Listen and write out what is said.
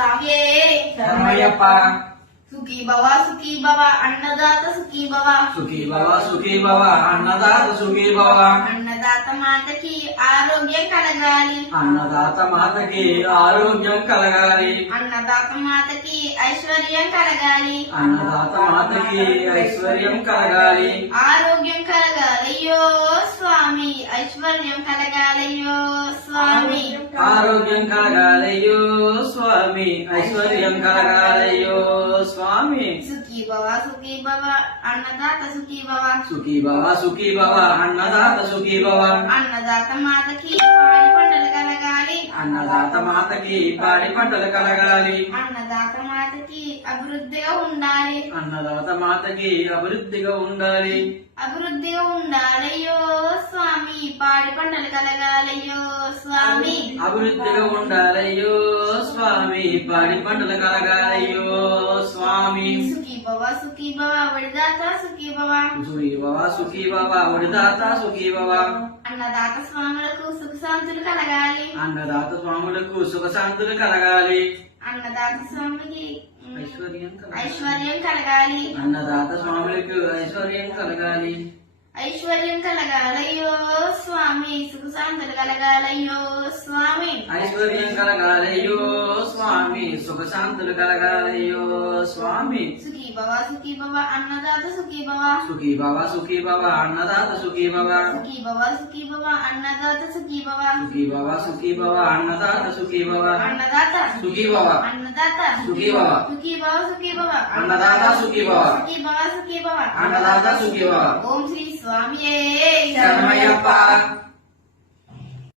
స్వామియే శరణమయ్యప్ప. సుఖీ భవ అన్నదాత సుఖీ భవ సుఖీ భవ సుఖీ భవ అన్నదాత సుఖీ భవ. అన్నదాత మాతకి ఆరోగ్యం కలగాలి అన్నదాత మాతకి ఆరోగ్యం కలగాలి. అన్నదాత మాతకి ఐశ్వర్యం కలగాలి అన్నదాత మాతకి ఐశ్వర్యం కలగాలి. ఆరోగ్యం కలగాలయ్యో స్వామి ఐశ్వర్యం కలగాలయ్యో స్వామి ఆరోగ్యం కలగాలయ్యో స్వామి ఐశ్వర్యం కలగాలయ్యో స్వామి. సుఖీ భవ అన్నదాత సుఖీ భవ సుఖీ భవ సుఖీ భవ అన్నదాత సుఖీ భవ. అన్నదాత మాతకి పాడి పంటలు కలగాలి అన్నదాత మాతకి పాడి పంటలు కలగాలి. అన్నదాత మాతకి అభివృద్ధిగా ఉండాలి అన్నదాత మాతకి అభివృద్ధిగా ఉండాలి. అభివృద్ధిగా ఉండాలయ్యో స్వామి పాడి పంటలు కలగాలయ్యో స్వామి అభివృద్ధిగా ఉండాలయ్యో స్వామి పాడి పంటలు కలగాలయ్యో స్వామి. సుఖీ భవ వడిదాత సుఖీ భవ సుఖీ భవ సుఖీ భవ వడిదాత సుఖీ భవ. అన్నదాత స్వాములకు సుఖ శాంతులు కలగాలి అన్నదాత స్వాములకు సుఖశాంతులు కలగాలి. అన్నదాత స్వామికి ఐశ్వర్యం కలగాలి. ఐశ్వర్యం కలగాలి అన్నదాత స్వాములకు ఐశ్వర్యం కలగాలి. ఐశ్వర్యం కలగాలయ్యో స్వామి సుఖ శాంతులు కలగాలయ్యో స్వామి ఐశ్వర్యం కలగాలయ్యో స్వామి సుఖశాంతులు కలగాలయ్యో స్వామి. సుఖీ భవ అన్నదాత సుఖీ భవ సుఖీ భవ సుఖీ భవ అన్నదాత సుఖీ భవ. సుఖీ భవ అన్నదాత సుఖీ భవ సుఖీ భవ సుఖీ భవ అన్నదాత సుఖీ భవ. అన్నదాత సుఖీ భవ అన్నదాత సుఖీ భవ సుఖీ భవ అన్నదాత సుఖీ భవ. సుఖీ భవ అన్నదాత సుఖీ భవ. ఓం శ్రీ స్వామియే శరణమయ్యప్ప.